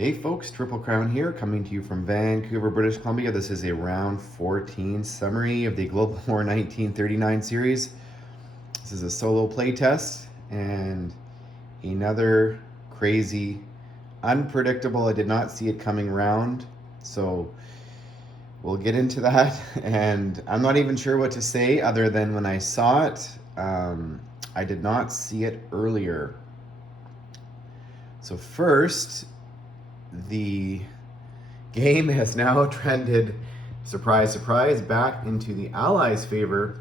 Hey folks, Triple Crown here, coming to you from Vancouver, British Columbia. This is a round 14 summary of the Global War 1939 series. This is a solo playtest and another crazy, unpredictable, I did not see it coming round. So we'll get into that. And I'm not even sure what to say other than when I saw it, I did not see it earlier. So first, the game has now trended, surprise, surprise, back into the Allies' favor.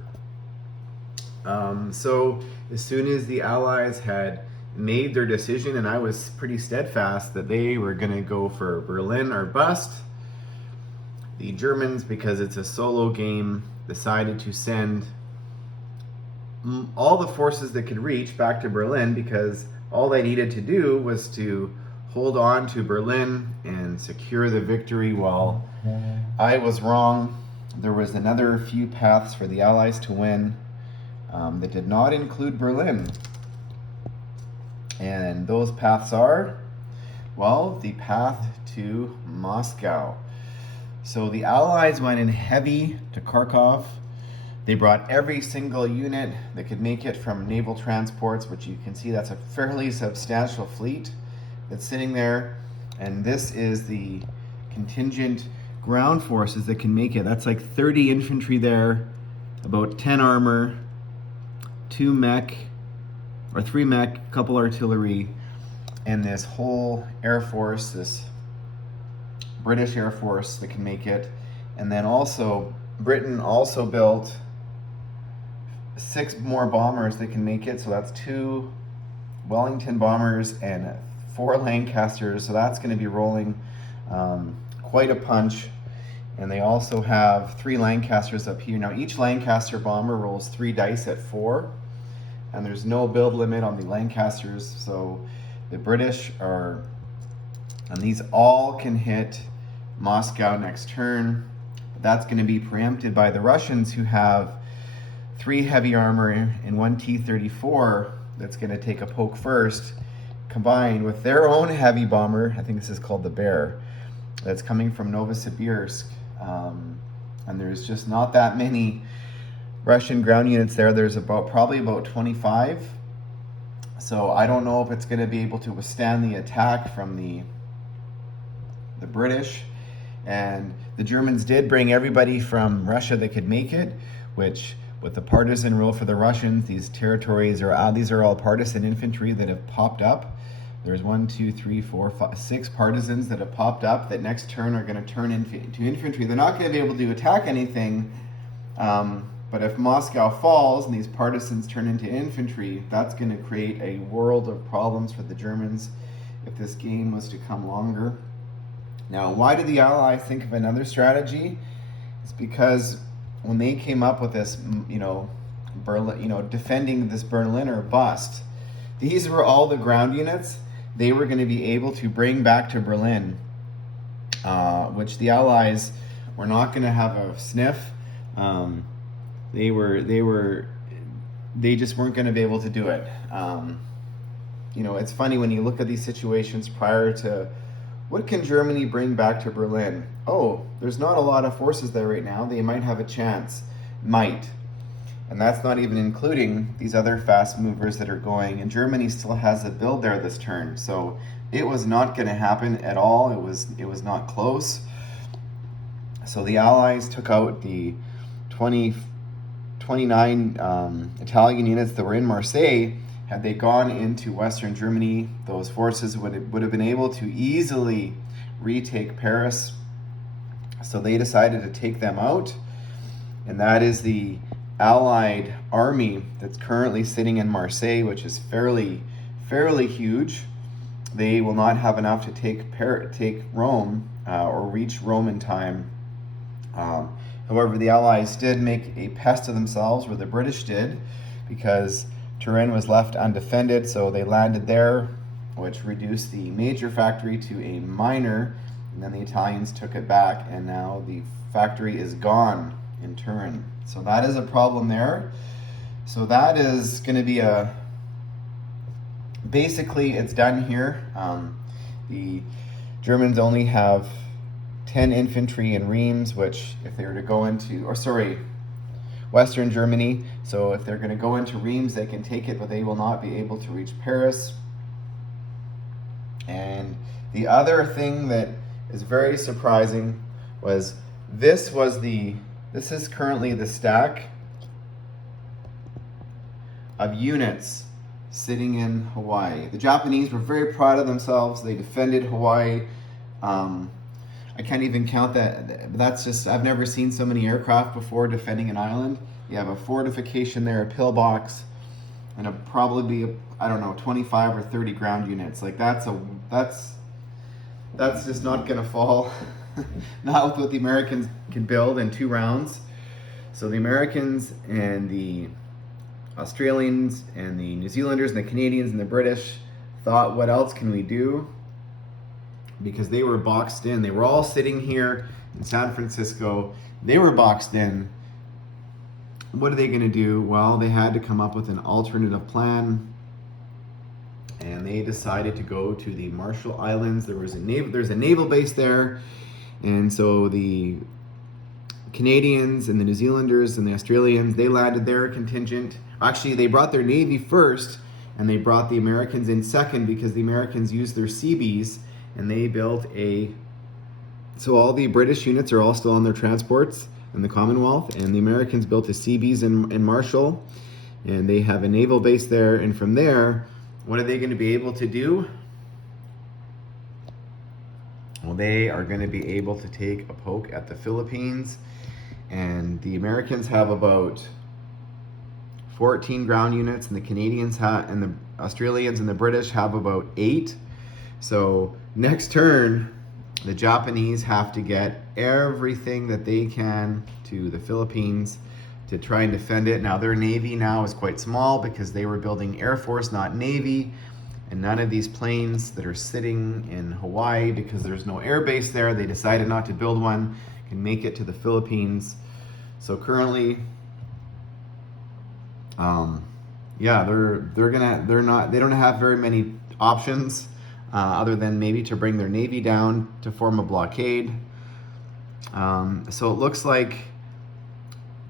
So as soon as the Allies had made their decision, and I was pretty steadfast that they were going to go for Berlin or bust, the Germans, because it's a solo game, decided to send all the forces that could reach back to Berlin, because all they needed to do was to hold on to Berlin and secure the victory. While I was wrong. There was another few paths for the Allies to win that did not include Berlin. And those paths are, well, the path to Moscow. So the Allies went in heavy to Kharkov. They brought every single unit that could make it from naval transports, which you can see that's a fairly substantial fleet that's sitting there. And this is the contingent ground forces that can make it. That's like 30 infantry there, about 10 armor, 2 mech, or 3 mech, a couple artillery, and this whole Air Force, this British Air Force that can make it. And then also, Britain also built 6 more bombers that can make it. So that's 2 Wellington bombers and 4 Lancasters, so that's going to be rolling quite a punch. And they also have 3 Lancasters up here. Now each Lancaster bomber rolls 3 dice at 4, and there's no build limit on the Lancasters, so the British are, and these all can hit Moscow next turn. But that's going to be preempted by the Russians, who have 3 heavy armor and 1 T-34 that's going to take a poke first, combined with their own heavy bomber. I think this is called the Bear, that's coming from Novosibirsk. And there's just not that many Russian ground units there. There's probably about 25. So I don't know if it's going to be able to withstand the attack from the British. And the Germans did bring everybody from Russia that could make it, which, with the partisan rule for the Russians, these territories are these are all partisan infantry that have popped up. There's 1, 2, 3, 4, 5, 6 partisans that have popped up that next turn are going to turn into infantry. They're not going to be able to attack anything, but if Moscow falls and these partisans turn into infantry, that's going to create a world of problems for the Germans if this game was to come longer. Now, why did the Allies think of another strategy? It's because when they came up with this, Berlin, defending this Berlin or bust, these were all the ground units they were going to be able to bring back to Berlin, which the Allies were not going to have a sniff. They just weren't going to be able to do it. It's funny when you look at these situations prior to, what can Germany bring back to Berlin? Oh, there's not a lot of forces there right now. They might have a chance. Might. And that's not even including these other fast movers that are going. And Germany still has a build there this turn. So it was not going to happen at all. It was not close. So the Allies took out the 29 Italian units that were in Marseille. Had they gone into Western Germany, those forces would have been able to easily retake Paris. So they decided to take them out. And that is the Allied army that's currently sitting in Marseille, which is fairly huge. They will not have enough to take Rome or reach Rome in time. However, the Allies did make a pest of themselves, where the British did, because Turin was left undefended, so they landed there, which reduced the major factory to a minor, and then the Italians took it back, and now the factory is gone in Turin. So that is a problem there. So that is going to be basically it's done here. The Germans only have 10 infantry in Reims, which if they were to go into, or sorry, Western Germany. So if they're going to go into Reims, they can take it, but they will not be able to reach Paris. And the other thing that is very surprising was this is currently the stack of units sitting in Hawaii. The Japanese were very proud of themselves. They defended Hawaii. I can't even count that. That's just, I've never seen so many aircraft before defending an island. You have a fortification there, a pillbox, and probably be, I don't know, 25 or 30 ground units. Like that's just not gonna fall. Not with what the Americans can build in 2 rounds. So the Americans and the Australians and the New Zealanders and the Canadians and the British thought, what else can we do? Because they were boxed in. They were all sitting here in San Francisco. They were boxed in. What are they going to do? Well, they had to come up with an alternative plan. And they decided to go to the Marshall Islands. There's a naval base there. And so the Canadians and the New Zealanders and the Australians, they landed their contingent. Actually, they brought their Navy first, and they brought the Americans in second because the Americans used their Seabees, and they built so all the British units are all still on their transports in the Commonwealth, and the Americans built the Seabees in Marshall, and they have a naval base there. And from there, what are they going to be able to do? Well, they are going to be able to take a poke at the Philippines, and the Americans have about 14 ground units, and the Canadians and the Australians and the British have about 8. So next turn, the Japanese have to get everything that they can to the Philippines to try and defend it. Now their Navy now is quite small because they were building Air Force, not Navy. And none of these planes that are sitting in Hawaii, because there's no air base there, they decided not to build one, can make it to the Philippines. So currently, they don't have very many options other than maybe to bring their Navy down to form a blockade. So it looks like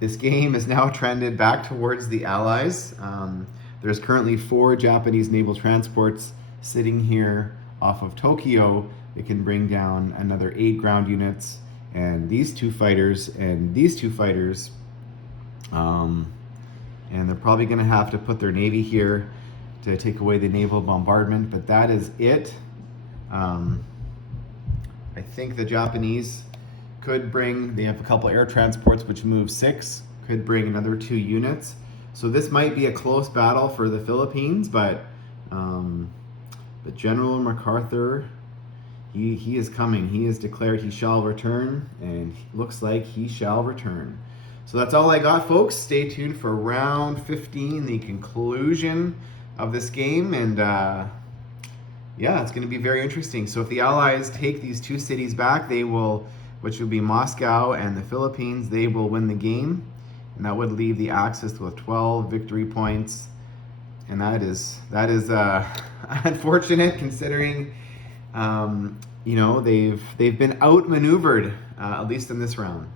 this game is now trended back towards the Allies. There's currently 4 Japanese naval transports sitting here off of Tokyo. They can bring down another 8 ground units, and these 2 fighters, and these 2 fighters, and they're probably going to have to put their Navy here to take away the naval bombardment, but that is it. I think the Japanese could bring, they have a couple air transports which move 6, could bring another 2 units. So this might be a close battle for the Philippines, but General MacArthur, he is coming. He has declared he shall return, and looks like he shall return. So that's all I got, folks. Stay tuned for round 15, the conclusion of this game, and yeah, it's going to be very interesting. So if the Allies take these 2 cities back, they will, which will be Moscow and the Philippines, they will win the game. And that would leave the Axis with 12 victory points, and that is unfortunate considering they've been outmaneuvered at least in this round.